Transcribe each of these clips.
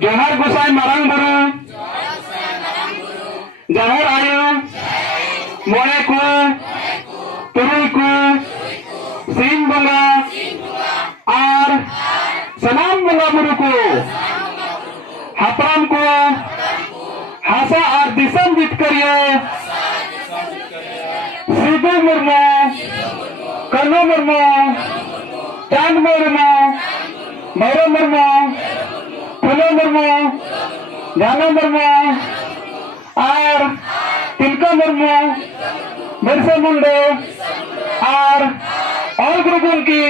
johar gosai marang buru johar ayu moe ku turuy ku sim bonga ar sanam bonga buru ku hapram ku hasa ar disam jitkariye Sidu Murmu Kanu Murmu Chan Murmu Mairo Murmu Pulo Murmu Jana Murmu और तिलका मुर्मू बिरसा मुंडा और ग्रुपों की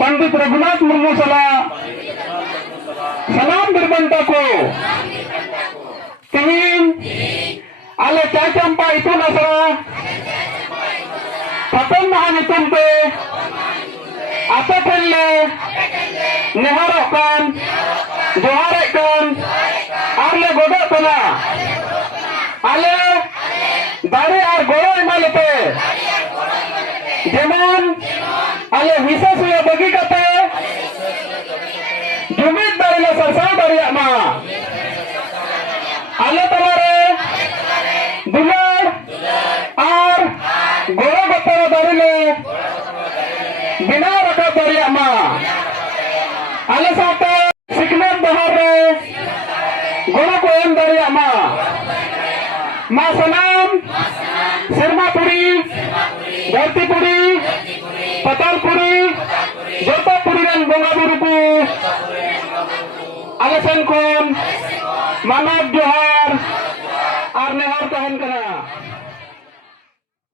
पंडित रघुनाथ मुर्मू सलाम बिरबंटा को तीन आले चाचंपा itu nasra प्रथम महानितुम पे apa kelle nehor johar arle godok tona ale dari ar goro emalete jemon ale visas ya bagi kate jumit dari la sarsau dari ma ale tamare dular ar goro gotara dari le bina raka dari ma ale sate siknat bahar re goro ko em dari ma Ma salam, sirma puri, dharti puri, patal puri, jota puri dan bonga buruku, alasan kon, manab johar, ar nehor tahan kena.